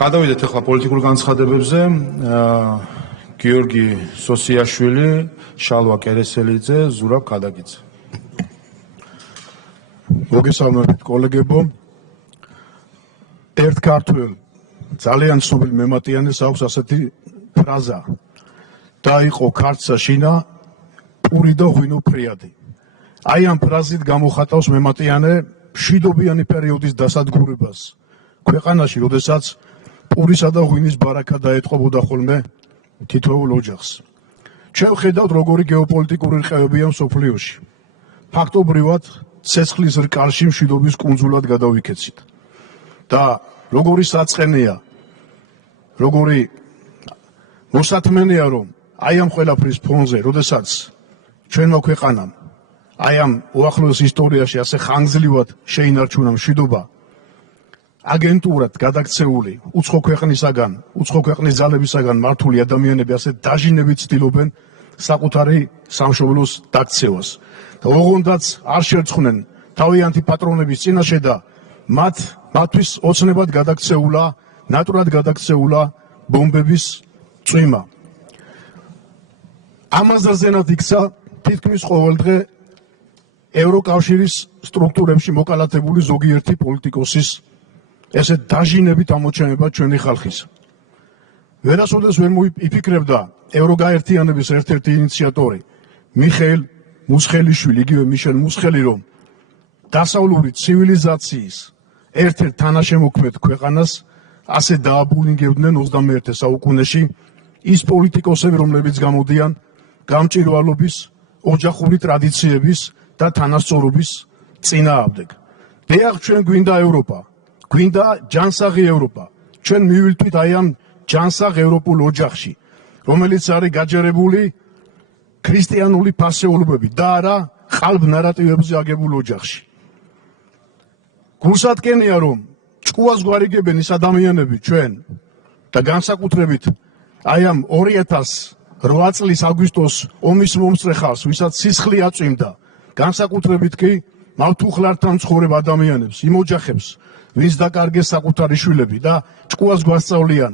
გადავიდეთ ახლა პოლიტიკურ განცხადებებზე. გიორგი სოსიაშვილი, შალვა კერესელიძე, ზურაბ ქადაგიძე. მოგესალმებით კოლეგებო. ერთ ქართველ ძალიან ცნობილ მემატიანეს აქვს ასეთი ფრაზა: დაიყო ქართსა შინა, პური და ღვინო ფრიადი. აი ამ ფრაზით გამოხატავს მემატიანე მშვიდობიანი პერიოდის დასადგურებას ქვეყანაში, როდესაც პურისა და ღვინის ბარაკა დაეტყობოდა ხოლმე თითოეულ ოჯახს. ჩვენ ვხედავთ, როგორი გეოპოლიტიკური რყევებია მსოფლიოში. ფაქტობრივად ცეცხლის რკალში მშვიდობის კუნძულად გადავიქეცით. და როგორი საწყენია, როგორი მოსათმენია, რომ აი ამ ყველაფრის ფონზე, როდესაც ჩვენმა ქვეყანამ აი ამ უახლოეს ისტორიაში ასე ხანგრძლივად შეინარჩუნა მშვიდობა, აგენტურად გადაქცეული უცხო ქვეყნის ძალებისაგან მართული ადამიანები ასე დაჟინებით ცდილობენ საკუთარი სამშობლოს დაქცევას. და ოღონდაც არ შერწყნენ თავიანთი პატრონების წინაშე და მათთვის ოცნებად გადაქცეულა, ნატურად გადაქცეულა ბომბების წვიმა. ამაზაზენად იქცა თითქმის ყოველდღე ევროკავშირის სტრუქტურებში მოკალათებული ზოგიერთი პოლიტიკოსის ესე დაჟინებით ამოჩენება ჩვენი ხალხის. ვერასოდეს ვერ მოიფიქრებდა ევროგაერთიანების ერთ-ერთი ინიციატორი მიხეილ მუსხელიშვილი, იგივე მიშელ მუსხელი, რომ დასავლური ცივილიზაციის ერთ-ერთ თანაშემოქმედ ქვეყანას ასე დააბულინგებდნენ 21 საუკუნეში ის პოლიტიკოსები, რომლებიც გამოდიან გამჭვირვალობის, ოჯახური ტრადიციების და თანასწორობის წინააღმდეგ. დიახ, ჩვენ გვინდა ევროპა, გვინდა ჯანსაღი ევროპა. ჩვენ მივილთვით აი ამ ჯანსაღ ევროპულ ოჯახში, რომელიც არის გაჯერებული ქრისტიანული ფასეულობებით და არა ყალბ ნარატივებზე აგებულ ოჯახში. გულსატკენია, რომ ჭკუას გვარიგებენ ის ადამიანები ჩვენ და განსაკუთრებით აი ამ 2008 წლის აგვისტოს ომის მომსწრე ხალხს, ვისაც სისხლი აწვიმდა, განსაკუთრებით კი მავთუხლართან მცხოვრებ ადამიანებს, იმ ოჯახებს, ვინც დაკარგეს საკუთარი შვილები და ჭკუას გვასწავლიან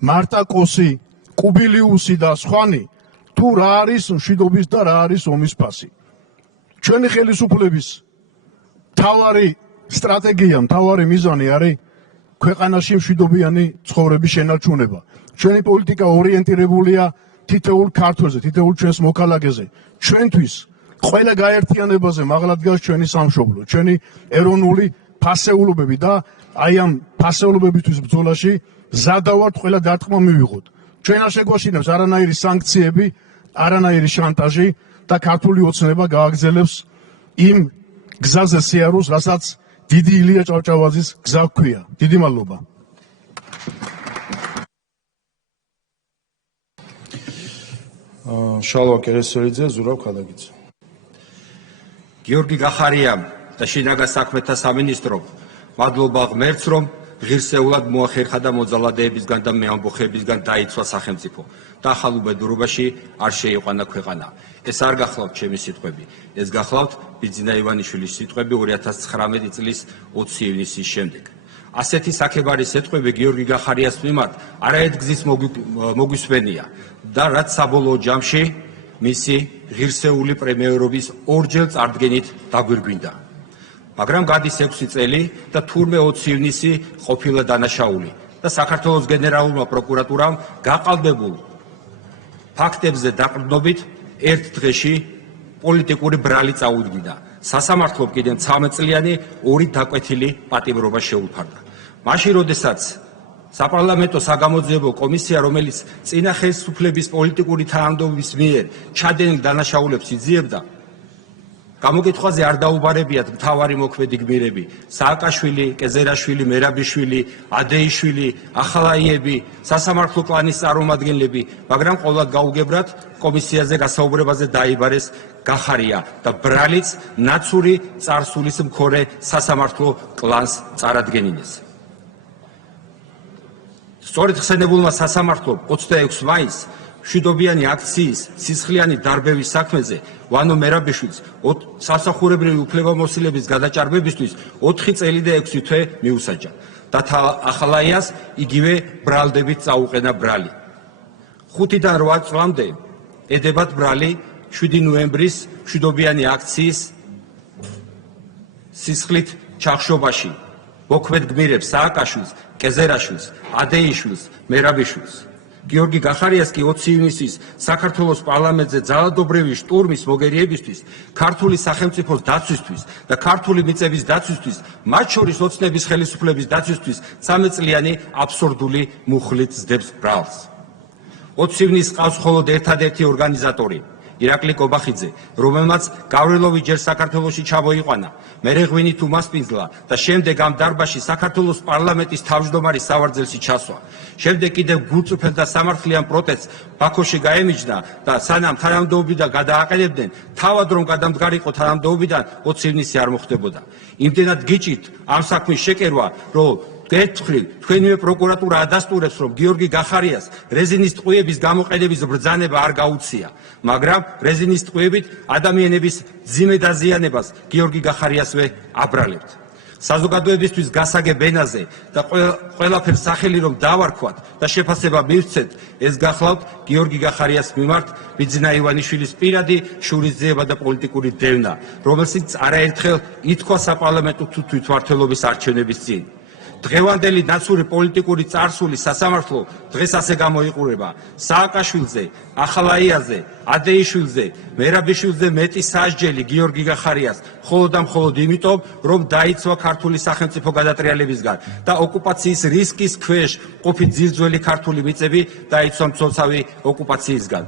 მარტა კოსი, კუბილიუსი და სხვანი, თუ რა არის მშვიდობის და რა არის ომის ფასი. ჩვენი ხელისუფლების მთავარი სტრატეგია, მთავარი მიზანი არის ქვეყანაში მშვიდობიანი ცხოვრების შენარჩუნება. ჩვენი პოლიტიკა ორიენტირებულია თითოეულ ქართველზე, თითოეულ ჩვენს მოქალაქეზე. ჩვენთვის ყველა გაერთიანებაზე მაღლა დგას ჩვენი სამშობლო, ჩვენი ეროვნული ფასეულობები და აი ამ ფასეულობებისთვის ბრძოლაში მზადა ვართ ყველა დარტყმა მივიღოთ. ჩვენ არ შეგვაშინებს არანაირი სანქციები, არანაირი შანტაჟი და ქართული ოცნება გააგრძელებს იმ გზაზე სიარულს, რასაც დიდი ილია ჭავჭავაძის გზა ჰქვია. დიდი მადლობა. შალვა კერესელიძე, ზურაბ ქადაგიძე. გიორგი გახარიამ და შინაგან საქმეთა სამინისტრო, მადლობა ღმერთს, რომ ღირსეულად მოახერხა და მოძალადეებისგან და მეამბოხეებისგან დაიცვა სახელმწიფო და ახალ უბედურობაში არ შეიყვანა ქვეყანა. ეს არ გახლავთ ჩემი სიტყვები, ეს გახლავთ ბიძინა ივანიშვილის სიტყვები 2019 წლის 20 ივნისის შემდეგ. ასეთი საქებარი სიტყვები გიორგი გახარიას მიმართ არაერთგზის მოგვისვენია და რაც საბოლოო ჯამში მისი ღირსეული პრემიერობის ორჯერ წარდგენით დაგვირგვინდა. მაგრამ გადის 6 წელი და თურმე 20 ივნისი ყოფილა დანაშაული და საქართველოს გენერალურმა პროკურატურამ გაყალბებულ ფაქტებზე დაყრდნობით ერთ დღეში პოლიტიკური ბრალი წაუდგინა. სასამართლომ კიდევ 13 წლიანი ორი დაკვეთილი პატიმრობა შეუფარდა. მაშინ, როდესაც საპარლამენტო საგამოძიებო კომისია, რომელიც წინა ხელისუფლების პოლიტიკური თანამდებობის მიერ ჩადენილ დანაშაულებს იძიებდა, გამოკითხვაზე არ დაუბარებიათ მთავარი მოქმედი გმირები, სააკაშვილი, კეზერაშვილი, მერაბიშვილი, ადეიშვილი, ახალაიები, სასამართლო კლანის წარმომადგენლები, მაგრამ ყოველად გაუგებრად კომისიაზე გასაუბრებაზე დაიბარეს გახარია და ბრალიც ნაცური წარსულის მქონე სასამართლო კლანს წარადგენინეს. სწორედ ხსენებულმა სასამართლომ 26 მაისს მშვიდობიანი აქციის სისხლიანი დარბევის საქმეზე ვანო მერაბიშვილს სამსახურებრივი უფლებამოსილების გადაჭარბებისთვის 4 წელი და 6 თვე მიუსაჯა. და ახალაიას იგივე ბრალდებით წაუყენა ბრალი. 5-დან 8 წლამდე ედებათ ბრალი 7 ნოემბრის მშვიდობიანი აქციის სისხლით ჩახშობაში მოქმედ გმირებს სააკაშვილს, კეზერაშვილს, ადეიშვილს, მერაბიშვილს. გიორგი გახარიას კი 20 ივნისის საქართველოს პარლამენტზე ძალადობრივი შტურმის მოგერიებისთვის, ქართული სახელმწიფოს დაცვისთვის და ქართული მიწების დაცვისთვის, მათ შორის ოცნების ხელისუფლების დაცვისთვის 13 წლიანი აბსურდული მუხლით ზდებს ბრალს. 20 ივნისს ყავს მხოლოდ ერთადერთი ორგანიზატორი ირაკლი კობახიძე, რომელმაც გავრილოვი ჯერ საქართველოში ჩამოიყვანა, მერე ღვინით უმასპინძლა და შემდეგ ამ დარბაზში საქართველოს პარლამენტის თავმჯდომარის სავარძელში ჩასვა. შემდეგ კიდევ გულწრფელ და სამართლიან პროტესტს ბაქოში გაემიჯნა და სანამ თანამდებობიდან გადააყენებდნენ, თავად რომ გადამდგარიყო თანამდებობიდან 20 ივნისი არ მოხდებოდა. იმდენად გიჭირთ ამ საქმის შეკერვა, რომ ერთხელ თქვენივე პროკურატურა ადასტურებს, რომ გიორგი გახარიას რეზინის ტყვიების გამოყენების ბრძანება არ გაუწია, მაგრამ რეზინის ტყვიებით ადამიანების ძიმე დაზიანებას გიორგი გახარიასვე აბრალებთ. საზოგადოებისთვის გასაგებ ენაზე და ყველაფერს სახელი რომ დავარქვათ და შეფასება მივცეთ, ეს გახლავთ გიორგი გახარიას მიმართ ბიძინა ივანიშვილის პირადი შურისძიება და პოლიტიკური დევნა, რომელსაც არაერთხელ ითქვა საპარლამენტო თვითმმართველობის არჩევნების წინ. დღევანდელი ნაცური პოლიტიკური წარსული სასამართლო დღეს ასე გამოიყურება. სააკაშვილზე, ახალაიაზე, ადეიშვილზე, მერაბიშვილზე მეტი სასჯელი გიორგი გახარიას მხოლოდ და მხოლოდ იმიტომ, რომ დაიცვა ქართული სახელმწიფო გადატრიალებისგან და ოკუპაციის რისკის ქვეშ ყოფი ძირძველი ქართული მიწები დაიცვა მცოცავი ოკუპაციისგან.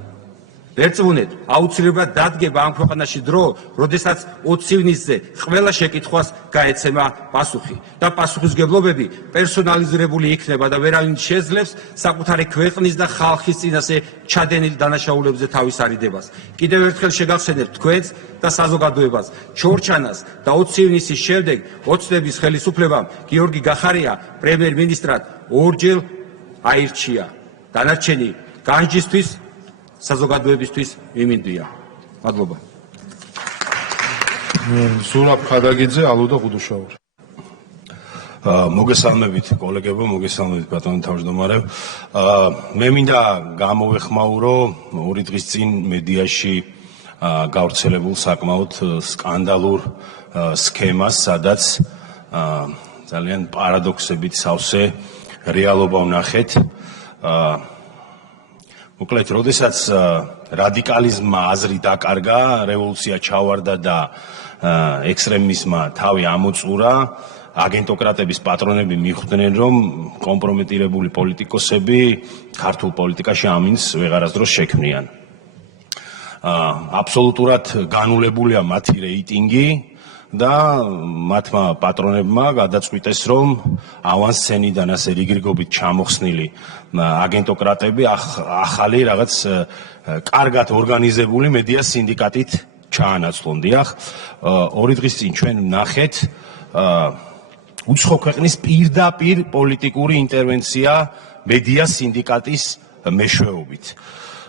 ერწმუნეთ, აუცილებლად დადგება ამ ქვეყანაში დრო, როდესაც 20 ივნისზე ყველა შეკითხვას გაეცემა პასუხი და პასუხისმგებლობები პერსონალიზირებული იქნება და ვერავინ შეძლებს საკუთარი ქვეყნის და ხალხის წინაშე ჩადენილ დანაშაულებზე თავის არიდებას. კიდევ ერთხელ შეგახსენებთ თქვენს და საზოგადოებას, ჩორჩანას და 20 ივნისის შემდეგ ოცნების ხელისუფლებამ გიორგი გახარია პრემიერ-მინისტრად ორჯერ აირჩია. დანარჩენი განჯისთვის საზოგადოებისთვის მიმინდვია. მადლობა. ზურაბ ხადაგიძე, ალოდა ყუდუშაური. მოგესალმებით კოლეგებო, მოგესალმებით ბატონო თავმჯდომარე. მე მინდა გამოვეხმაურო 2 დღის წინ მედიაში გავრცელებულ საკმაოდ სკანდალურ სქემას, სადაც ძალიან პარადოქსებით სავსე რეალობა ვნახეთ. მოკლედ, როდესაც რადიკალიზმმა აზრი დაკარგა, რევოლუცია ჩავარდა და ექსტრემიზმმა თავი ამოწურა, აგენტოკრატების პატრონები მიხვდნენ, რომ კომპრომეტირებული პოლიტიკოსები ქართულ პოლიტიკაში ამინს ვეღარასდროს შექმნიან. აბსოლუტურად განულებულია მათი რეიტინგი და მათმა პატრონებმა გადაწყვიტეს, რომ ავანსცენიდან ასე რიგრიგობით ჩამოხსნილი აგენტოკრატები ახალი რაღაც კარგად ორგანიზებული მედია სინდიკატით ჩაანაცვლონ. დიახ, 2 დღის წინ ჩვენ ვნახეთ უცხო ქვეყნის პირდაპირ პოლიტიკური ინტერვენცია მედია სინდიკატის მეშვეობით.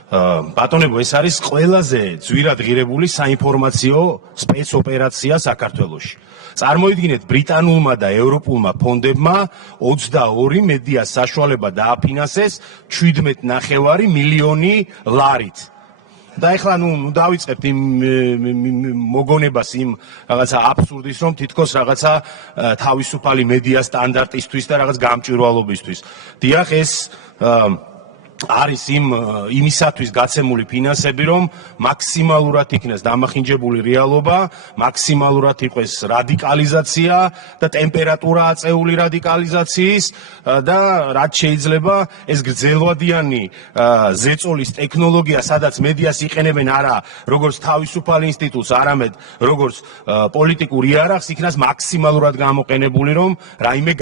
ბატონებო, ეს არის ყველაზე ძვირად ღირებული საინფორმაციო სპეცოპერაცია საქართველოში. წარმოიდგინეთ, ბრიტანულმა და ევროპულმა ფონდებმა 22 მედიას საშუალება დააფინანსეს 17,5 მილიონი ლარით. და ეხლა დავიწყებთ იმ მოგონებას იმ რაღაცა აბსურდის, რომ თითქოს რაღაცა თავისუფალი მედია სტანდარტისთვის და რაღაც გამჭვირვალობისთვის. დიახ, ეს არის იმისათვის გაცემული ფინანსები, რომ მაქსიმალურად იქნეს დამახინჯებული რეალობა, მაქსიმალურად იყოს რადიკალიზაცია და ტემპერატურა აწეული რადიკალიზაციის და რაც შეიძლება ეს გრძელვადიანი ზეწოლის ტექნოლოგია, სადაც მედიას იყენებენ არა როგორც თავისუფალ ინსტიტუტს, არამედ როგორც პოლიტიკურ იარაღს, იქნას მაქსიმალურად გამოყენებული, რომ რაიმე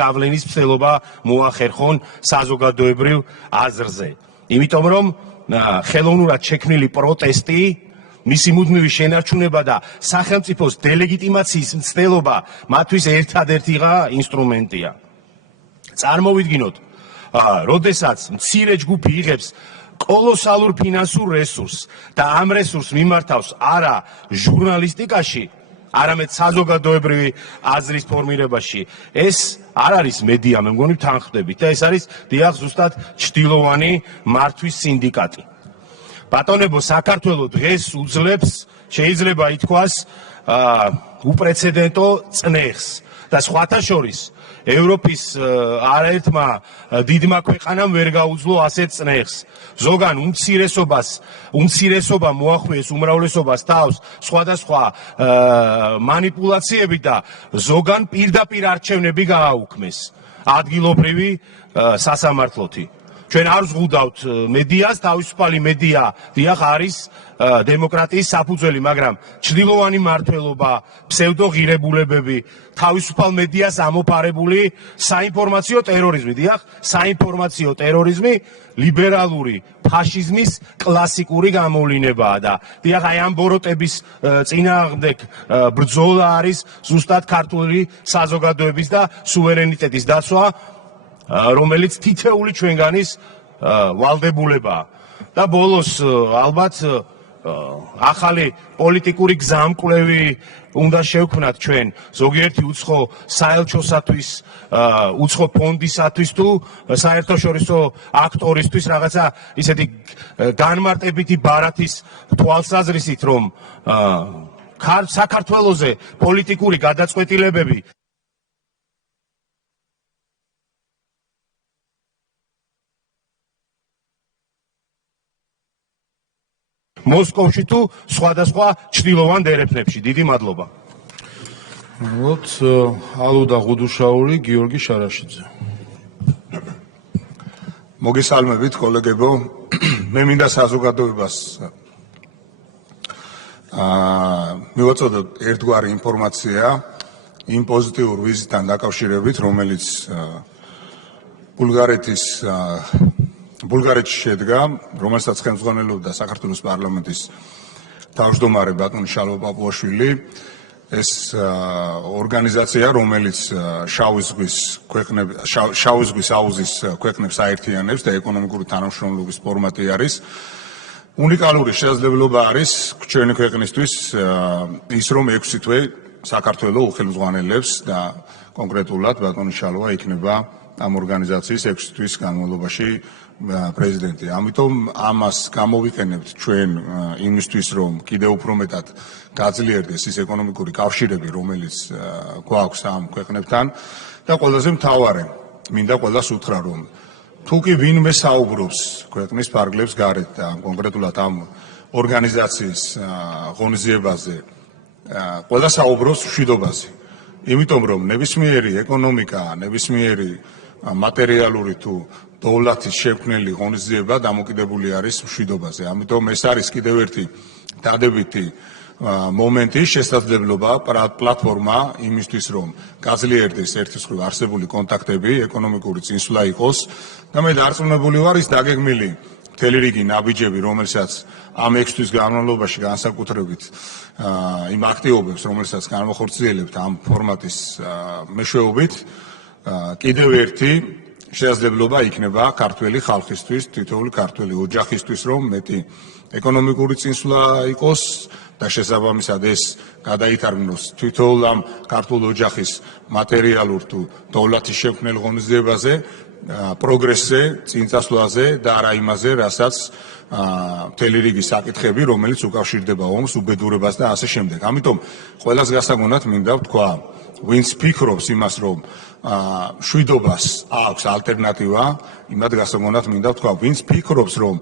გავლენის მცდელობა მოახერხონ საზოგადოებრივ აზრზე. იმიტომ რომ ხელოვნურად შექმნილი პროტესტი, მისი მუდმივი შენარჩუნება და სახელმწიფოს დელეგიტიმაციის მცდელობა მათთვის ერთადერთი ინსტრუმენტია. წარმოვიდგინოთ, როდესაც მცირე ჯგუფი იღებს კოლოსალურ ფინანსურ რესურსს და ამ რესურსს მიმართავს არა ჟურნალისტიკაში, არამედ საზოგადოებრივი აზრის ფორმირებაში. ეს არ არის მედია, მე მგონი თანხმდებით და ეს არის დიახ ზუსტად ჩრდილოვანი მართვის სინდიკატი. ბატონებო, საქართველო დღეს უძლებს, შეიძლება ითქვას, უპრეცედენტო წნეხს და სხვათა შორის ევროპის არაერთმა დიდმა ქვეყანამ ვერ გაუძლო ასეთ წნეხს. ზოგან უმცირესობა მოახვიეს უმრავლესობას თავს სხვადასხვა მანიპულაციები და ზოგან პირდაპირ არჩევნები გააუქმეს ადგილობრივი სასამართლოთი. ჩვენ არ ვზღუდავთ მედიას, თავისუფალი მედია დიახ არის დემოკრატიის საფუძველი, მაგრამ ჩრდილოვანი მმართველობა, ფსევდოღირებულებები, თავისუფალ მედიას ამოფარებული საინფორმაციო ტერორიზმი, დიახ, საინფორმაციო ტერორიზმი ლიბერალური ფაშიზმის კლასიკური გამოვლინებაა და დიახ, აი ამ ბოროტების წინააღმდეგ ბრძოლა არის ზუსტად ქართული საზოგადოების და სუვერენიტეტის დაცვა, რომელიც თითეული ჩვენგანის ვალდებულებაა. და ბოლოს ალბათ ახალი პოლიტიკური გზამკვლევი უნდა შევქმნათ ჩვენ ზოგიერთი უცხო საელჩოსათვის, უცხო ფონდისათვის თუ საერთაშორისო აქტორისთვის რაღაცა ისეთი განმარტებითი ბარათის თვალსაზრისით, რომ საქართველოზე პოლიტიკური გადაწყვეტილებები მოსკოვში თუ სხვადასხვა ჩრდილოვან დერეფნებში. დიდი მადლობა. მოთ ალუდა ღუდუშაური გიორგი შარაშიძე. მოგესალმებით კოლეგებო, მე მინდა საზოგადოებას მივაწოდოთ ერთგვარი ინფორმაცია იმ პოზიტიურ ვიზიტთან დაკავშირებით, რომელიც ბულგარეთში შედგა, რომელსაც ხელმძღვანელობდა საქართველოს პარლამენტის თავმჯდომარე ბატონი შალვა პაპუაშვილი. ეს ორგანიზაცია, რომელიც შავი ზღვის აუზის ქვეყნებს აერთიანებს და ეკონომიკური თანამშრომლობის ფორმატი არის. უნიკალური შესაძლებლობა არის ჩვენი ქვეყნისთვის ის, რომ 6 თვე საქართველო უხელმძღვანელებს და კონკრეტულად ბატონი შალვა იქნება ამ ორგანიზაციის 6 თვის განმავლობაში პრეზიდენტი. ამიტომ ამას გამოვიყენებთ ჩვენ იმისთვის, რომ კიდევ უფრო მეტად გაძლიერდეს ის ეკონომიკური კავშირები, რომელიც გვაქვს ამ ქვეყნებთან და ყველაზე მთავარი, მინდა ყველას უთხრა, რომ თუ კი ვინმე საუბრობს ქვეყნის ფარგლებს გარეთ და კონკრეტულად ამ ორგანიზაციის ღონისძიებაზე, ყველა საუბრობს მშვიდობაზე. იმიტომ რომ ნებისმიერი ეკონომიკა, ნებისმიერი მატერიალური თუ დოვლათის შექმნელი ღონისძიება დამოკიდებული არის მშვიდობაზე. ამიტომ ეს არის კიდევ ერთი დადებითი მომენტი, შესაძლებლობა, პლატფორმა იმისთვის, რომ გაძლიერდეს ერთის მხრივ არსებული კონტაქტები, ეკონომიკური წინსვლა იყოს და მე დარწმუნებული ვარ, ის დაგეგმილი მთელი რიგი ნაბიჯები, რომელსაც ამ 6 თვის განმავლობაში განსაკუთრებით იმ აქტივობებს, რომელსაც განვახორციელებთ ამ ფორმატის მეშვეობით, კიდევ ერთი შესაძლებლობა იქნება ქართველი ხალხისთვის, თითოეული ქართველი ოჯახისთვის, რომ მეტი ეკონომიკური წინსვლა იყოს და შესაბამისად ეს გადაითარგმნოს თითოეულ ამ ქართულ ოჯახის მატერიალურ თუ დოვლათის შექმნელ ღონისძიებაზე, პროგრესზე, წინწასვლაზე და არა იმაზე, რასაც მთელი რიგი საკითხები, რომელიც უკავშირდება ომს, უბედურებას და ასე შემდეგ. ამიტომ ყველას გასაგონად მინდა ვთქვა, ვინც ფიქრობს იმას, რომ მშვიდობას აქვს ალტერნატივა, იმად გასაგონად მინდა ვთქვა, ვინც ფიქრობს, რომ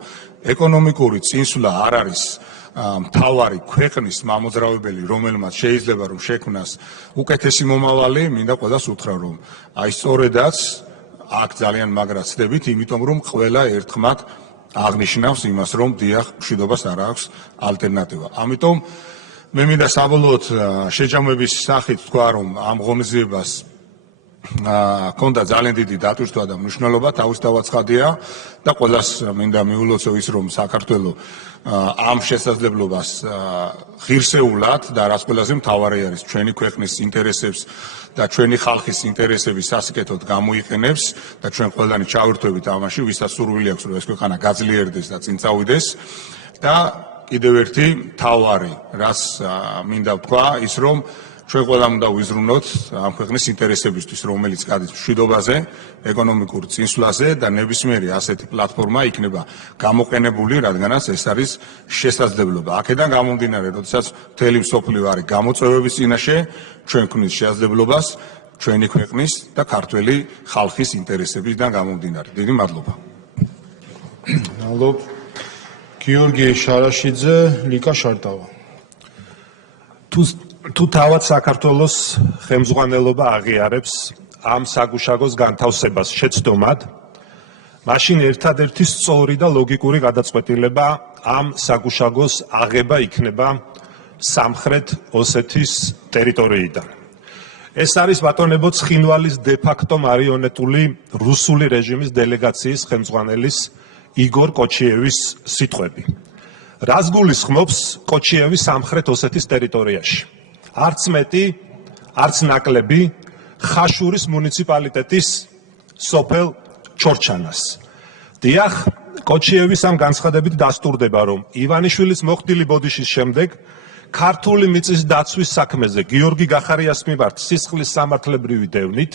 ეკონომიკური წინსვლა არ არის მთავარი ქვეყნის მამოძრავებელი, რომელმაც შეიძლება რომ შექმნას უკეთესი მომავალი, მინდა ყველას უთხრა, რომ აი სწორედაც აქ ძალიან მაგრად ცდებით, იმიტომ რომ ყველა ერთხმად აღნიშნავს იმას, რომ დიახ, მშვიდობას არ აქვს ალტერნატივა. ამიტომ მე მინდა საბოლოოდ შეჯამების სახით თქვა, რომ ამ ღონისძიებას ქონდა ძალიან დიდი დატვირთვა და მნიშვნელობა, თავისთავად ცხადია და ყველას მინდა მიულოცო ის, რომ საქართველო ამ შესაძლებლობას ღირსეულად და რაც ყველაზე მთავარი არის ჩვენი ქვეყნის ინტერესებს და ჩვენი ხალხის ინტერესების სასიკეთოდ გამოიყენებს და ჩვენ ყველანი ჩავერთვებით ამაში, ვისაც სურვილი აქვს, რომ ეს ქვეყანა გაძლიერდეს და წინ წავიდეს და კიდევ ერთი თავარი, რაც მინდა ვთქვა, ის რომ ჩვენ ყველამ უნდა ვიზრუნოთ ამ ქვეყნის ინტერესებისთვის, რომელიც გადის მშვიდობაზე, ეკონომიკურ წინსვლაზე და ნებისმიერი ასეთი პლატფორმა იქნება გამოყენებული, რადგანაც ეს არის შესაძლებლობა. აქედან გამომდინარე, როდესაც მთელი მსოფლიო არის გამოწვევების წინაშე, ჩვენ გვქნის შესაძლებლობას ჩვენი ქვეყნის და ქართველი ხალხის ინტერესებიდან გამომდინარე. დიდი მადლობა. მადლობ. გიორგი შარაშიძე, ლიკა შარტავა. თუ თავად საქართველოს ხელმძღვანელობა აღიარებს ამ საგუშაგოს განთავსებას შეცდომად, მაშინ ერთადერთი სწორი და ლოგიკური გადაწყვეტილება ამ საგუშაგოს აღება იქნება სამხრეთ ოსეთის ტერიტორიიდან. ეს არის ბატონებო ცხინვალის დე-ფაქტო მარიონეტული რუსული რეჟიმის დელეგაციის ხელმძღვანელის იგორ კოჩიევის სიტყვები. რას გულისხმობს კოჩიევი სამხრეთ ოსეთის ტერიტორიაში? არც მეტი, არც ნაკლები ხაშურის მუნიციპალიტეტის სოფელ ჩორჩანას. დიახ, კოჩიევის ამ განცხადებით დასტურდება, რომ ივანიშვილის მოხდილი ბოდიშის შემდეგ ქართული მიწის დაცვის საქმეზე გიორგი გახარიას მიმართ სისხლის სამართლებრივი დევნით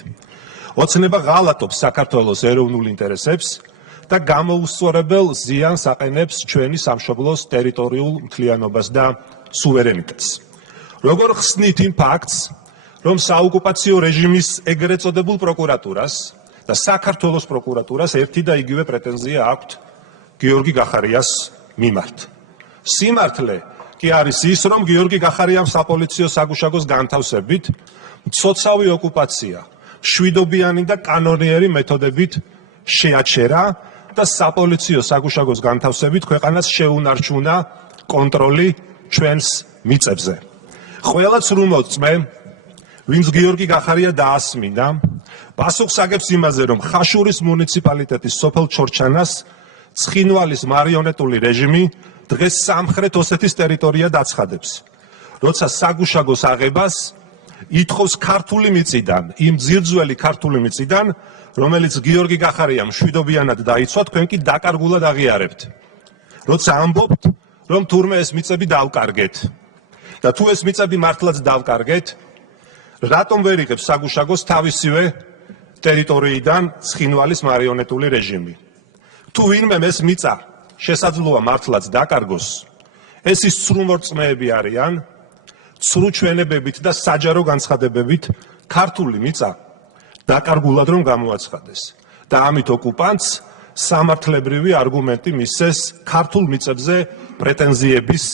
ოცნება ღალატობს საქართველოს ეროვნულ ინტერესებს და გამოუსწორებელ ზიანს აყენებს ჩვენი სამშობლოს ტერიტორიულ მთლიანობას და სუვერენიტეტს. როგორ ხსნით იმ ფაქტს, რომ საოკუპაციო რეჟიმის ეგრეთ წოდებულ პროკურატურას და საქართველოს პროკურატურას ერთი და იგივე პრეტენზია აქვთ გიორგი გახარიას მიმართ. სიმართლე კი არის ის, რომ გიორგი გახარიამ საპოლიციო საგუშაგოს განთავსებით მცოცავი ოკუპაცია მშვიდობიანი და კანონიერი მეთოდებით შეაჩერა და საპოლიციო საგუშაგოს განთავსებით ქვეყანას შეუნარჩუნა კონტროლი ჩვენს მიწებზე. ყველა ცრუმოწმე, ვინც გიორგი გახარია დაასმინა, პასუხს აგებს იმაზე, რომ ხაშურის მუნიციპალიტეტის სოფელ ჩორჩანას ცხინვალის მარიონეტული რეჟიმი დღეს სამხრეთ ოსეთის ტერიტორია დაცხადებს. როცა საგუშაგოს აღებას ითხოვს ქართული მიწიდან, იმ ძირძველი ქართული მიწიდან, რომელიც გიორგი გახარიამ მშვიდობიანად დაიცვა, თქვენ კი დაკარგულად აღიარებთ. როცა ამბობთ, რომ თურმე ეს მიწები დავკარგეთ და თუ ეს მიწები მართლაც დავკარგეთ, რატომ ვერ იღებს საგუშაგოს თავისივე ტერიტორიიდან ცხინვალის მარიონეტული რეჟიმი? თუ ვინმე ეს მიწა შესაძლოა მართლაც დაკარგოს, ეს ის ცრუმორწმეები არიან, ცრუ ჩვენებებით და საჯარო განცხადებებით ქართული მიწა დაკარგულად რომ გამოაცხადეს და ამით ოკუპანტს სამართლებრივი არგუმენტი მისცეს ქართულ მიწებზე პრეტენზიების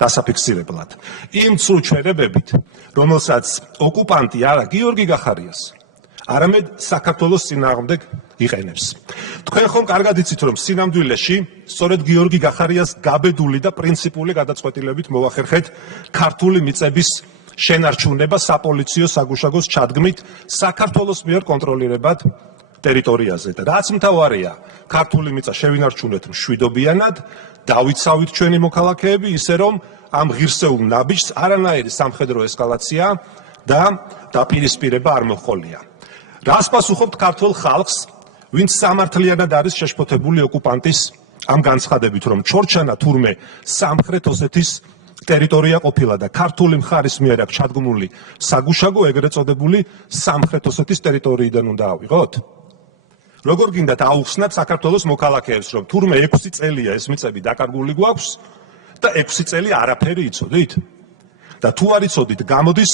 დასაფიქსირებლად. იმ ცრუ ჩვენებებით, რომელსაც ოკუპანტი არა გიორგი გახარიას, არამედ საქართველოს წინააღმდეგ იყენებს. თქვენ ხომ კარგად იცით, რომ სინამდვილეში სწორედ გიორგი გახარიას გაბედული და პრინციპული გადაწყვეტილებით მოახერხეთ ქართული მიწების შენარჩუნება საპოლიციო საგუშაგოს ჩადგმით საქართველოს მიერ კონტროლირებად ტერიტორიაზე. და რაც მთავარია, ქართული მიწა შევინარჩუნეთ მშვიდობიანად, დავიცავით ჩვენი მოქალაქეები, ისე რომ ამ ღირსეულ ნაბიჯს არანაირი სამხედრო ესკალაცია და დაპირისპირება არ მოჰყოლია. რას პასუხობთ ქართულ ხალხს, ვინც სამართლიანად არის შეშფოთებული ოკუპანტის ამ განცხადებით, რომ ჩორჩანა თურმე სამხრეთ ოსეთის ტერიტორია ყოფილა და ქართული მხარის მიერ აქ ჩადგმული საგუშაგო ეგრეთ წოდებული სამხრეთ ოსეთის ტერიტორიიდან უნდა ავიღოთ? როგორ გინდათ აუხსნათ საქართველოს მოქალაქეებს, რომ თურმე 6 წელია ეს მიწები დაკარგული გვაქვს და 6 წელი არაფერი იცოდით? და თუ არ იცოდით, გამოდის,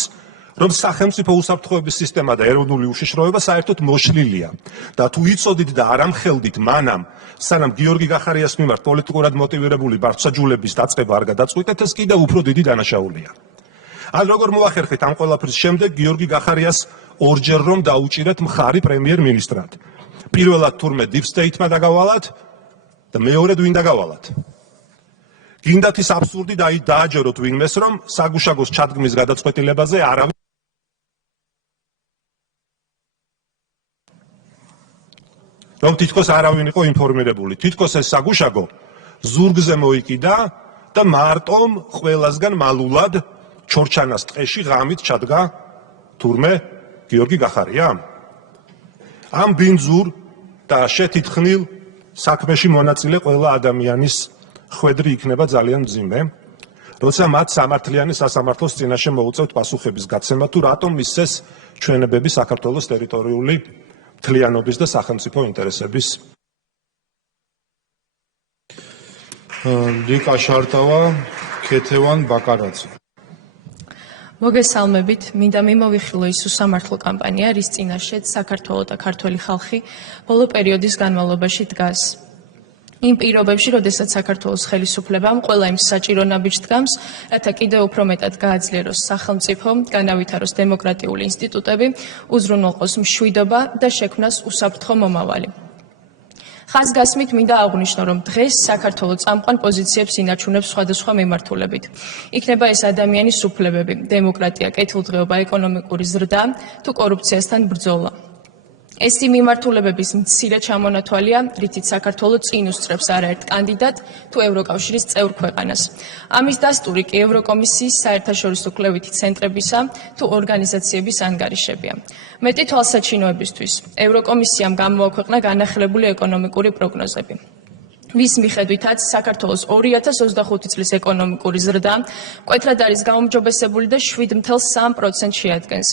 რომ სახელმწიფო უსაფრთხოების სისტემა და ეროვნული უშიშროება საერთოდ მოშლილია და თუ იცოდით და არ ამხელდით მანამ, სანამ გიორგი გახარიას მიმართ პოლიტიკურად მოტივირებული ბართსაჯულების დაწყება არ გადაწყვიტეთ, ეს კიდევ უფრო დიდი დანაშაულია. ან როგორ მოახერხეთ ამ ყველაფრის შემდეგ გიორგი გახარიას ორჯერ რომ დაუჭირეთ მხარი პრემიერ-მინისტრად? პირველად თურმე deep state-მა დაგავალათ და მეორედ ვინ დაგავალათ? გინდათ ის აბსურდი დააჯეროთ ვინმეს, რომ საგუშაგოს ჩადგმის გადაწყვეტილებაზე არავინ რომ თითქოს არავინ იყო ინფორმირებული. თითქოს ეს საგუშაგო ზურგზე მოიკიდა და მარტომ ყველასგან მალულად ჩორჩანას ტყეში ღამით ჩადგა თურმე გიორგი გახარია. ამ ბინძურ და შეთითხნილ საქმეში მონაწილე ყველა ადამიანის ხვედრი იქნება ძალიან მძიმე, როცა მათ სამართლიანი სასამართლოს წინაშე მოუწევთ პასუხების გაცემა თუ რატომ მისცეს ჩვენებები საქართველოს ტერიტორიული მთლიანობის და სახელმწიფო ინტერესების. ლიკა შარტავა, ქეთევან ბაკარაძე. მოგესალმებით, მინდა მიმოვიხილო ის უსამართლო კამპანია, რის წინაშეც საქართველო და ქართველი ხალხი ბოლო პერიოდის განმავლობაში დგას. იმ პირობებში, როდესაც საქართველოს ხელისუფლებამ ყველა იმ საჭირო ნაბიჯს დგამს, რათა კიდევ უფრო მეტად გააძლიეროს სახელმწიფო, განავითაროს დემოკრატიული ინსტიტუტები, უზრუნველყოს მშვიდობა და შექმნას უსაფრთხო მომავალი. ხაზგასმით მინდა აღვნიშნო, რომ დღეს საქართველო წამყვან პოზიციებს ინარჩუნებს სხვადასხვა მიმართულებით. იქნება ეს ადამიანის უფლებები, დემოკრატია, კეთილდღეობა, ეკონომიკური ზრდა თუ კორუფციასთან ბრძოლა. ეს იმ მიმართულებების მცირე ჩამონათვალია, რითიც საქართველო წინ უსწრებს არაერთ კანდიდატ თუ ევროკავშირის წევრ ქვეყანას. ამის დასტური კი ევროკომისიის საერთაშორისო კვლევითი ცენტრებისა თუ ორგანიზაციების ანგარიშებია. მეტი თვალსაჩინოებისთვის ევროკომისიამ გამოაქვეყნა განახლებული ეკონომიკური პროგნოზები. ვის მიხედვითაც საქართველოს 2025 წლის ეკონომიკური ზრდა მკვეთრად არის გაუმჯობესებული და 7.3% შეადგენს.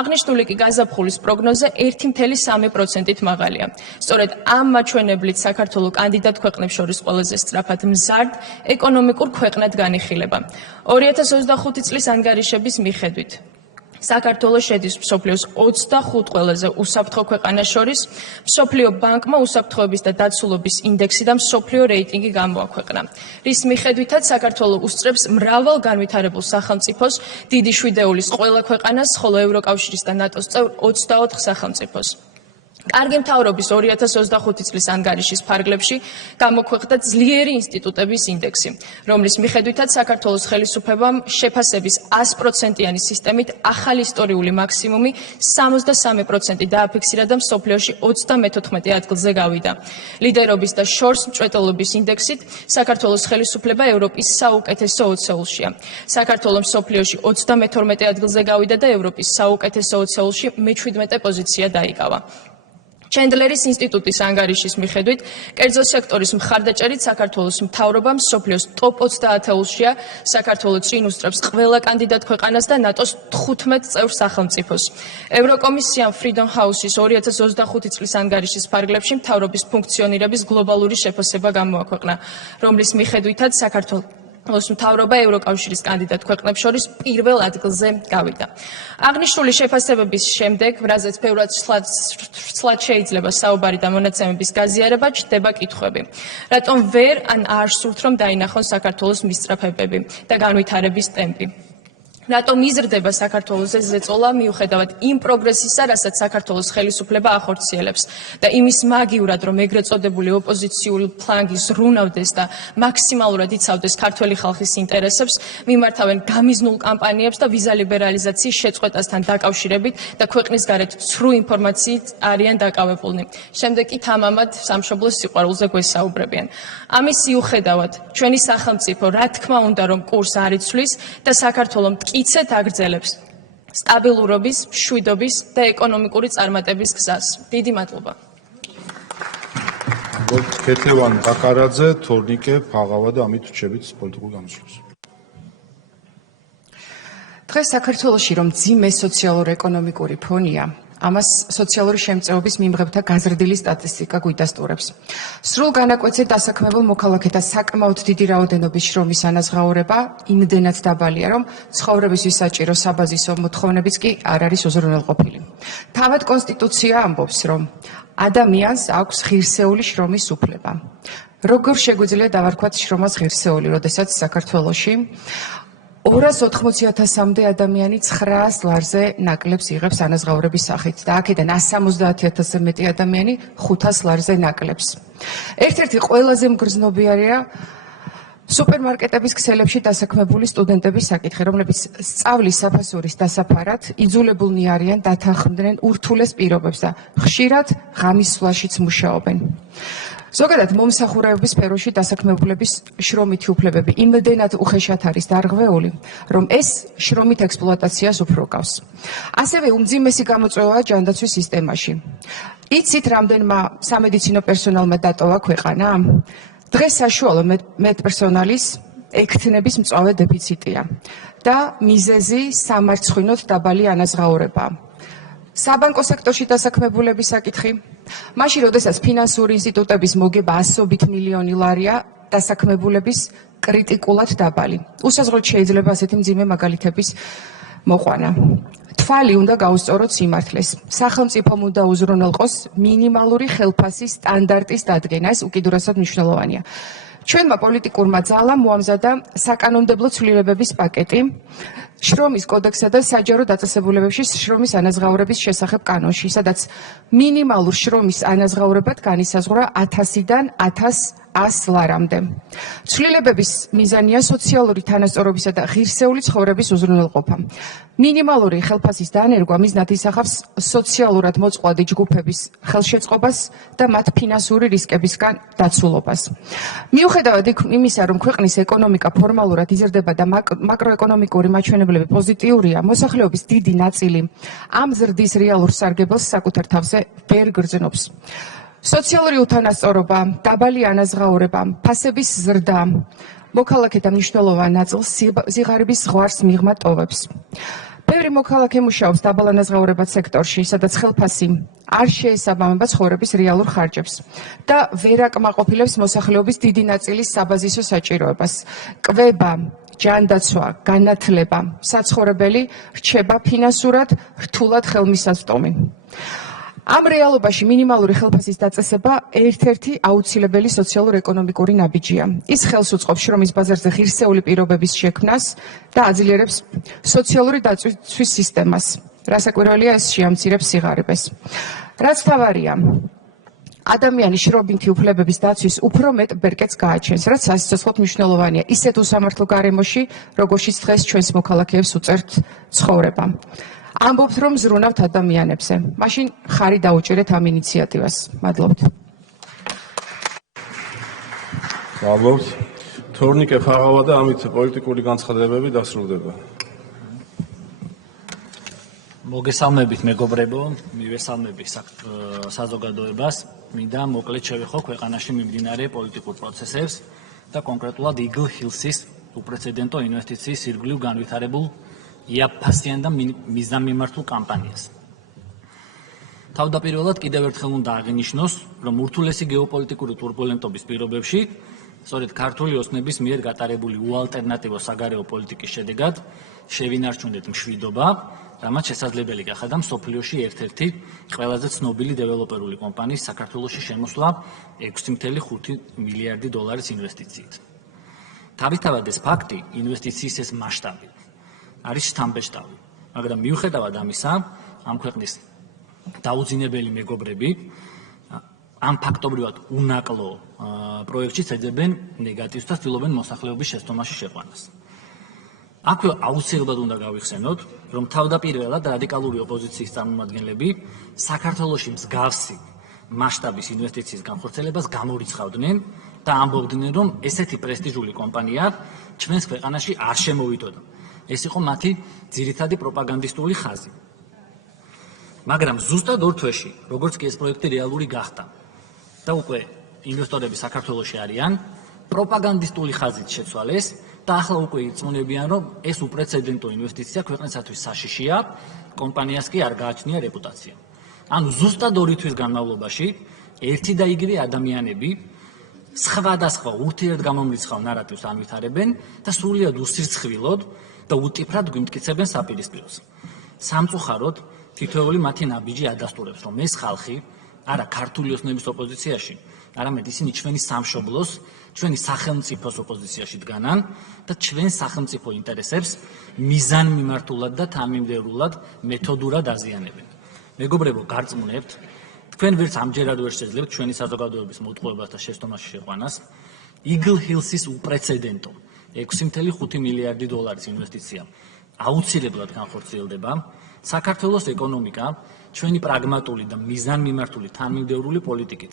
აღნიშნული კი გაზაფხულის პროგნოზე 1.3%-ით მაღალია. სწორედ ამ მაჩვენებლით საქართველო კანდიდატ ქვეყნებს შორის ყველაზე სწრაფად მზარდ ეკონომიკურ ქვეყნად განიხილება. 2025 წლის ანგარიშების მიხედვით საქართველო შედის მსოფლიოს 25 ყველაზე უსაფრთხო ქვეყანას შორის, მსოფლიო ბანკმა უსაფრთხოების და დაცულობის ინდექსი და მსოფლიო რეიტინგი გამოაქვეყნა, რის მიხედვითაც საქართველო უსწრებს მრავალ განვითარებულ სახელმწიფოს, დიდი შვიდეულის ყველა ქვეყანას, ხოლო ევროკავშირის და ნატოს წევრ 24 სახელმწიფოს. კარგი მთავრობის 2025 წლის ანგარიშის ფარგლებში გამოქვეყნდა ძლიერი ინსტიტუტების ინდექსი, რომლის მიხედვითაც საქართველოს ხელისუფლებამ შეფასების 100%-იანი სისტემით ახალი ისტორიული მაქსიმუმი 63% დააფიქსირა და მსოფლიოში 34 ადგილზე გავიდა. ლიდერობის და შორს მჭვეტელობის ინდექსით საქართველოს ხელისუფლება ევროპის საუკეთესო 20-ულშია. საქართველო მსოფლიოში 32 ადგილზე გავიდა და ევროპის საუკეთესო 20-ულში მე-17 პოზიცია დაიკავა. ჩენდლერის ინსტიტუტის ანგარიშის მიხედვით, კერძო სექტორის მხარდაჭერით საქართველოს მთავრობა მსოფლიოს ტოპ 30-ულშია, საქართველო წინ უსწრებს ყველა კანდიდატ ქვეყანას და ნატოს 15 წევრ სახელმწიფოს. ევროკომისიამ Freedom House-ის 2025 წლის ანგარიშის ფარგლებში მთავრობის ფუნქციონირების გლობალური შეფასება გამოაქვეყნა, რომლის მიხედვითაც საქართველოს მთავრობა ევროკავშირის კანდიდატ ქვეყნებს შორის პირველ ადგილზე გავიდა. აღნიშნული შეფასებების შემდეგ, რაზეც ბევრად ცვლად შეიძლება საუბარი და მონაცემების გაზიარება, ჩნდება კითხვები. რატომ ვერ ან არ სურთ, რომ დაინახონ საქართველოს მისწრაფებები და განვითარების ტემპი? რატომ იზრდება საქართველოს ზეწოლა მიუხედავად იმ პროგრესისა, რასაც საქართველოს ხელისუფლება ახორციელებს და იმის მაგივრად, რომ ეგრეთ წოდებული ოპოზიციური ფლანგი ზრუნავდეს და მაქსიმალურად იცავდეს ქართველი ხალხის ინტერესებს, მიმართავენ გამიზნულ კამპანიებს და ვიზა ლიბერალიზაციის შეწყვეტასთან დაკავშირებით და ქვეყნის გარეთ ცრუ ინფორმაციით არიან დაკავებულნი. შემდეგ კი თამამად სამშობლოს სიყვარულზე გვესაუბრებიან. ამის მიუხედავად, ჩვენი სახელმწიფო, რა თქმა უნდა, რომ კურსს არ იცვლის და საქართველოს მტკიცედ აგრძელებს სტაბილურობის, მშვიდობის და ეკონომიკური წარმატების გზას. დიდი მადლობა. ქეთევან ბაკარაძე, თორნიკე ფაღავა და ამით ვჩებით პოლიტიკურ გამოსვლას. დღეს საქართველოში რომ მძიმე სოციალურ-ეკონომიკური ფონია, ამას სოციალური შემწეობის მიმღებთა გაზრდილი სტატისტიკა გვიდასტურებს. სრულ განაკვეთზე დასაქმებულ მოქალაქეთა საკმაოდ დიდი რაოდენობის შრომის ანაზღაურება იმდენად დაბალია, რომ ცხოვრებისთვის საჭირო საბაზისო მოთხოვნებიც კი არ არის უზრუნველყოფილი. თავად კონსტიტუცია ამბობს, რომ ადამიანს აქვს ღირსეული შრომის უფლება. როგორ შეგვიძლია დავარქვათ შრომას ღირსეული, როდესაც საქართველოში 280,000-მდე ადამიანი 900 ლარზე ნაკლებს იღებს ანაზღაურების სახით და აქედან 170,000-ზე მეტი ადამიანი 500 ლარზე ნაკლებს. ერთ-ერთი ყველაზე მგრძნობიარეა სუპერმარკეტების ქსელებში დასაქმებული სტუდენტების საკითხი, რომლებიც სწავლის საფასურის დასაფარად იძულებულნი არიან დათანხმდნენ ურთულეს პირობებს და ხშირად ღამის სვლაშიც მუშაობენ. ზოგადად მომსახურებების სფეროში დასაქმებულების შრომითი უფლებები იმდენად უხეშად არის დარღვეული, რომ ეს შრომით ექსპლუატაციას უფრო გავს. ასევე უმძიმესი გამოწვევაა ჯანდაცვის სისტემაში. იცით, რამდენმა სამედიცინო პერსონალმა დატოვა ქვეყანა? დღეს საშუალო მეტპერსონალის ექთნების მწვავე დეფიციტია და მიზეზი სამარცხვინოდ დაბალი ანაზღაურებაა. საბანკო სექტორში დასაქმებულების საკითხი, მაშინ როდესაც ფინანსური ინსტიტუტების მოგება ასობით მილიონი ლარია, დასაქმებულების კრიტიკულად დაბალი. უსაზღვროდ შეიძლება ასეთი მძიმე მაგალითების მოყვანა. თვალი უნდა გაუსწოროთ სიმართლეს. სახელმწიფომ უნდა უზრუნველყოს მინიმალური ხელფასის სტანდარტის დადგენა, ეს უკიდურესად მნიშვნელოვანია. ჩვენმა პოლიტიკურმა ძალამ მოამზადა საკანონმდებლო ცვლილებების პაკეტი შრომის კოდექსსა და საჯარო დაწესებულებებში შრომის ანაზღაურების შესახებ კანონში, სადაც მინიმალურ შრომის ანაზღაურებად განისაზღვრა 1000-დან 1100 ლარამდე. ცვლილებების მიზანია სოციალური თანასწორობისა და ღირსეული ცხოვრების უზრუნველყოფა. მინიმალური ხელფასის დანერგვა მიზნად ისახავს სოციალურად მოწყვლადი ჯგუფების ხელშეწყობას და მათ ფინანსური რისკებისგან დაცულობას. მიუხედავად იმისა, რომ ქვეყნის ეკონომიკა ფორმალურად იზრდება და მაკროეკონომიკური მაჩვენებლები პოზიტიურია, მოსახლეობის დიდი ნაწილი ამ ზრდის რეალურ სარგებელს საკუთარ თავზე ვერ გრძნობს. სოციალური უთანასწორობა, დაბალი ანაზღაურება, ფასების ზრდა, მოქალაქეთა მნიშვნელოვან ნაწილს სიღარიბის ზღვარს მიღმა ტოვებს. ბევრი მოქალაქე მუშაობს დაბალ ანაზღაურებად სექტორში, სადაც ხელფასი არ შეესაბამება ცხოვრების რეალურ ხარჯებს და ვერ აკმაყოფილებს მოსახლეობის დიდი ნაწილის საბაზისო საჭიროებას. კვება, ჯანდაცვა, განათლება, საცხოვრებელი რჩება ფინანსურად რთულად ხელმისაწვდომი. ამ რეალობაში მინიმალური ხელფასის დაწესება ერთ-ერთი აუცილებელი სოციალურ-ეკონომიკური ნაბიჯია. ის ხელს უწყობს შრომის ბაზარზე ღირსეული პირობების შექმნას და აძლიერებს სოციალური დაცვის სისტემას. რასაკვირველია, ეს შეამცირებს სიღარიბეს. რაც თავარია, ადამიანის შრომითი უფლებების დაცვის უფრო მეტ ბერკეტს გააჩენს, რაც სასიცოცხლოდ მნიშვნელოვანია ისეთ უსამართლო გარემოში, როგორშიც დღეს ჩვენს მოქალაქეებს უწევთ ცხოვრება. ამბობთ, რომ ზრუნავთ ადამიანებზე. მაშინ ხარი დაუჭერეთ ამ ინიციატივას. მადლობთ. მადლობთ. თორნიკე ფაღავა და ამით პოლიტიკური განცხადებები დასრულდება. მოგესალმებით მეგობრებო, მივესალმები საზოგადოებას. მინდა მოკლედ შევეხო ქვეყანაში მიმდინარე პოლიტიკურ პროცესებს და კონკრეტულად Eagle Hills-ის უპრეცედენტო ინვესტიციის ირგვლივ განვითარებულ იაფფასიან და მიზანმიმართულ კამპანიას. თავდაპირველად კიდევ ერთხელ უნდა აღინიშნოს, რომ ურთულესი გეოპოლიტიკური ტურბულენტობის პირობებში, სწორედ ქართული ოსნების მიერ გატარებული უალტერნატივო საგარეო პოლიტიკის შედეგად შევინარჩუნეთ მშვიდობა, რამაც შესაძლებელი გახადა მსოფლიოში ერთ-ერთი ყველაზე ცნობილი დეველოპერული კომპანიის საქართველოში შემოსვლა 6.5 მილიარდი დოლარის ინვესტიციით. თავისთავად ეს ფაქტი, ინვესტიციის ეს მასშტაბი არის შთამბეჭდავი, მაგრამ მიუხედავად ამისა, ამ ქვეყნის დაუძინებელი მეგობრები ამ ფაქტობრივად უნაკლო პროექტში ეძებენ ნეგატივს და ცდილობენ მოსახლეობის შეცდომაში შეყვანას. აქვე აუცილებლად უნდა გავიხსენოთ, რომ თავდაპირველად რადიკალური ოპოზიციის წარმომადგენლები საქართველოში მსგავსი მასშტაბის ინვესტიციის განხორციელებას გამორიცხავდნენ და ამბობდნენ, რომ ესეთი პრესტიჟული კომპანია ჩვენს ქვეყანაში არ შემოვიდოდა. ეს იყო მათი ძირითადი პროპაგანდისტული ხაზი. მაგრამ ზუსტად ორ თვეში, როგორც კი ეს პროექტი რეალური გახდა და უკვე ინვესტორები საქართველოში არიან, პროპაგანდისტული ხაზით შეცვალეს და ახლა უკვე ირწმუნებიან, რომ ეს უპრეცედენტო ინვესტიცია ქვეყნისათვის საშიშია, კომპანიას კი არ გააჩნია რეპუტაცია. ანუ ზუსტად ორი თვის განმავლობაში ერთი და იგივე ადამიანები სხვადასხვა ურთიერთგამომრიცხავ ნარატივს ანვითარებენ და სრულიად უსირცხვილოდ და უტიფრად გვიმტკიცებენ საპირისპიროს. სამწუხაროდ, თითოეული მათი ნაბიჯი ადასტურებს, რომ ეს ხალხი არა ქართული ოსნების ოპოზიციაში, არამედ ისინი ჩვენი სამშობლოს, ჩვენი სახელმწიფოს ოპოზიციაში დგანან და ჩვენ სახელმწიფო ინტერესებს მიზანმიმართულად და თანმიმდევრულად მეთოდურად აზიანებენ. მეგობრებო, გარწმუნებთ, თქვენ ვერც ამჯერად ვერ შეძლებთ ჩვენი საზოგადოების მოტყუებას და შეცდომაში შეყვანას. Eagle Hills-ის უპრეცედენტო 6.5 მილიარდი დოლარის ინვესტიცია აუცილებლად განხორციელდება. საქართველოს ეკონომიკა ჩვენი პრაგმატული და მიზანმიმართული თანმიმდევრული პოლიტიკით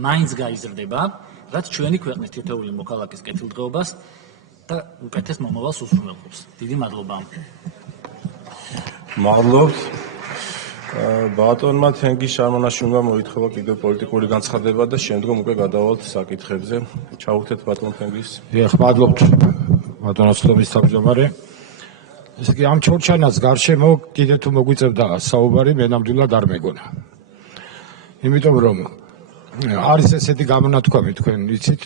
მაინც გაიზრდება, რაც ჩვენი ქვეყნის თითოეული მოქალაქის კეთილდღეობას და უკეთეს მომავალს უზრუნველყოფს. დიდი მადლობა. მადლობთ. ბატონმა თენგის შარმანაშვილმა მოითხოვა კიდევ პოლიტიკური განცხადება და შემდგომ უკვე გადავალთ საკითხებზე. ჩაურთეთ ბატონ თენგის. დიახ, მადლობთ ბატონოსლობის თავმჯდომარე. ესე იგი ამ ჩორჩანას გარშემო კიდე თუ მოგვიწევდა საუბარი, მე ნამდვილად არ მეგონა. იმიტომ რომ არის ესეთი გამონათქვამი თქვენ იცით,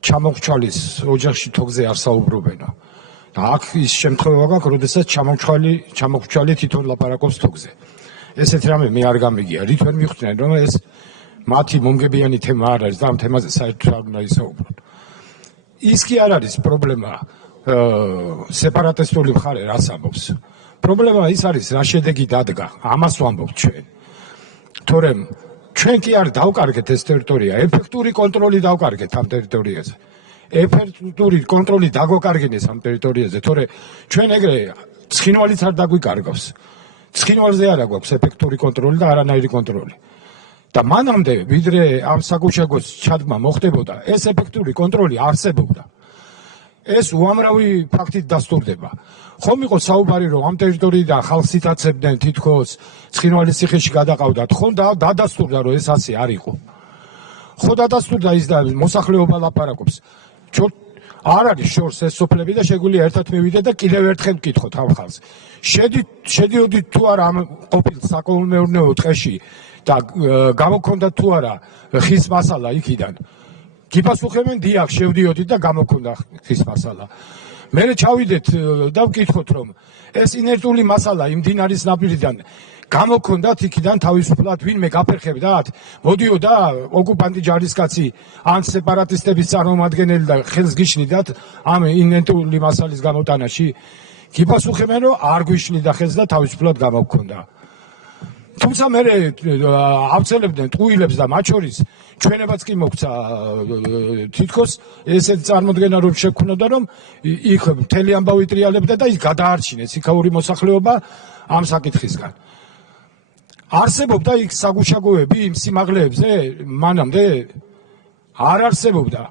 ჩამოხრჩალის ოჯახში თოქზე არ საუბრობენო. და აქ ის შემთხვევა გაქვს, როდესაც ჩამოხრჩალი თვითონ ლაპარაკობს თოქზე. ესეთ რამე მე არ გამიგია, რით ვერ მიხვდნენ რომ ეს მათი მომგებიანი თემა არ არის და ამ თემაზე საერთოდ არ უნდა ისაუბრონ. ის კი არ არის პრობლემა სეპარატისტული მხარე რას ამბობს. პრობლემა ის არის რა შედეგი დადგა, ამას ვამბობთ ჩვენ. თორემ ჩვენ კი არ დავკარგეთ ეს ტერიტორია, ეფექტური კონტროლი დავკარგეთ ამ ტერიტორიაზე. ეფექტური კონტროლი დაგვაკარგინეს ამ ტერიტორიაზე, თორე ჩვენ ეგრე ცხინვალიც არ დაგვიკარგავს. ცხინვალზე არა გვაქვს ეფექტური კონტროლი და არანაირი კონტროლი. და მანამდე, ვიდრე ამ საგუშაგოს ჩადგმა მოხდებოდა, ეს ეფექტური კონტროლი არსებობდა. ეს უამრავი ფაქტით დასტურდება. ხომ იყო საუბარი, რომ ამ ტერიტორიიდან ხალხს იტაცებდნენ თითქოს ცხინვალის ციხეში გადაყავდათ, ხომ დადასტურდა, რომ ეს ასე არ იყო. ხო დადასტურდა ის და მოსახლეობა ლაპარაკობს. არ არის შორს ეს სოფლები და შეგვიძლია ერთად მივიდეთ და კიდევ ერთხელ ვკითხოთ ამ ხალხს. შედიოდით თუ არა ამ ყოფილ საკოლმეურნეო ტყეში და გამოქონდათ თუ არა ხის მასალა იქიდან. გიპასუხებენ, დიახ, შევდიოდით და გამოქონდა ხის მასალა. მე ჩავიდეთ და ვკითხოთ, რომ ეს ინერტული მასალა იმ დინარის ნაპირიდან გამოქონდათ იქიდან თავისუფლად ვინმე გაფერხებდათ, მოდიოდა ოკუპანტი ჯარისკაცი ან სეპარატისტების წარმომადგენელი და ხელს გიშნიდათ ამ ინერტული მასალის გამოტანაში. გიპასუხებენ, რომ არ გვიშნიდა ხელს და თავისუფლად გამოქონდა. თუმცა მე ავცელებდნენ ტყუილებს და მათ შორის ჩვენებაც კი მოგცა თითქოს ესეთ წარმოდგენა რომ შექმნოდა, რომ იქ მთელი ამბავი ტრიალებდა და ის გადაარჩინეს იქაური მოსახლეობა ამ საკითხისგან. არსებობდა იქ საგუშაგოები იმ სიმაღლეებზე მანამდე არ არსებობდა.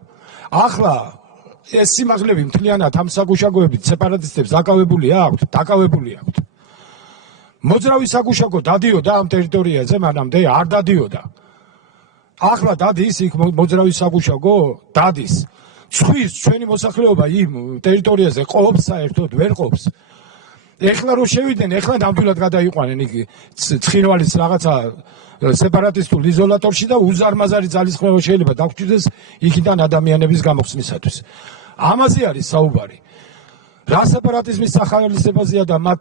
ახლა ეს სიმაღლეები მთლიანად ამ საგუშაგოებით სეპარატისტებს დაკავებული აქვთ. მოძრავი საგუშაგო დადიოდა ამ ტერიტორიაზე მანამდე არ დადიოდა. ახლა დადის იქ მოძრავი საგუშაგო დადის. ცხვირს ჩვენი მოსახლეობა იმ ტერიტორიაზე ყოფს საერთოდ ვერ ყოფს. ეხლა რო შევიდნენ, ეხლა ნამდვილად გადაიყვანენ იქ ცხინვალის რაღაცა სეპარატისტულ იზოლატორში და უზარმაზარი ძალისხმევა შეიძლება დაგჭირდეს იქიდან ადამიანების გამოხსნისათვის. ამაზე არის საუბარი. რა სეპარატიზმის სახალისებაზეა და მათ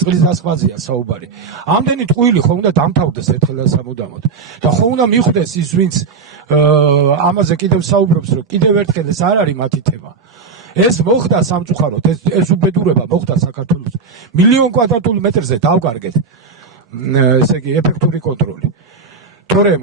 წყლის დასხმაზეა საუბარი. ამდენი ტყუილი ხომ უნდა დამთავრდეს ერთხელ და სამუდამოდ. და ხომ უნდა მიხვდეს ის, ვინც ამაზე კიდევ საუბრობს, რომ კიდევ ერთხელ ეს არ არის მათი თემა. ეს მოხდა სამწუხაროდ, ეს უბედურება მოხდა საქართველოს. მილიონ კვადრატული მეტრზე დავკარგეთ ესე იგი ეფექტური კონტროლი. თორემ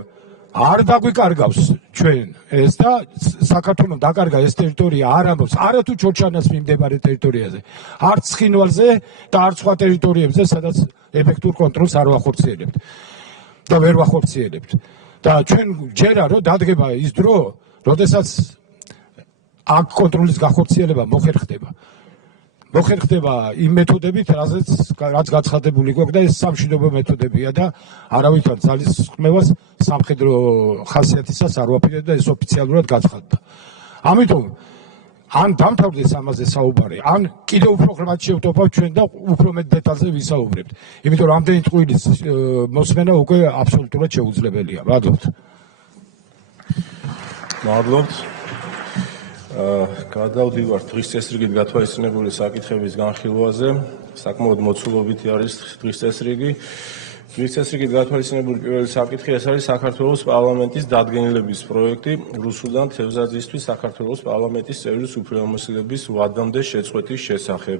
არ დაგვიკარგავს ჩვენ ეს და საქართველოს დაკარგა ეს ტერიტორია არ ამბობს არათუ ჩორჩანას მიმდებარე ტერიტორიაზე, არც ცხინვალზე და არც სხვა ტერიტორიებზე, სადაც ეფექტურ კონტროლს არ ვახორციელებთ და ვერ ვახორციელებთ. და ჩვენ ჯერა რომ დადგება ის დრო, როდესაც აქ კონტროლის გახორციელება მოხერხდება იმ მეთოდებით, რაც გაცხადებული გვაქვს და ეს სამშვიდობო მეთოდებია და არავითარ ძალისხმევას სამხედრო ხასიათისას არ ვაპირებ და ეს ოფიციალურად გაცხადდა. ამიტომ ან დამთავრდეს ამაზე საუბარი, ან კიდევ უფრო ღრმად შევტოვებთ ჩვენ და უფრო მეტ დეტალზე ვისაუბრებთ. იმიტომ რომ ამდენი ტყუილის მოსმენა უკვე აბსოლუტურად შეუძლებელია. მადლობთ. მადლობთ. გადავდივართ დღის წესრიგით გათვალისწინებული საკითხების განხილვაზე. საკმაოდ მოცულობითი არის დღის წესრიგი. დღის წესრიგით გათვალისწინებული პირველი საკითხი ეს არის საქართველოს პარლამენტის დადგენილების პროექტი რუსუდან თევზაძისთვის საქართველოს პარლამენტის წევრის უფლებამოსილების ვადამდე შეწყვეტის შესახებ.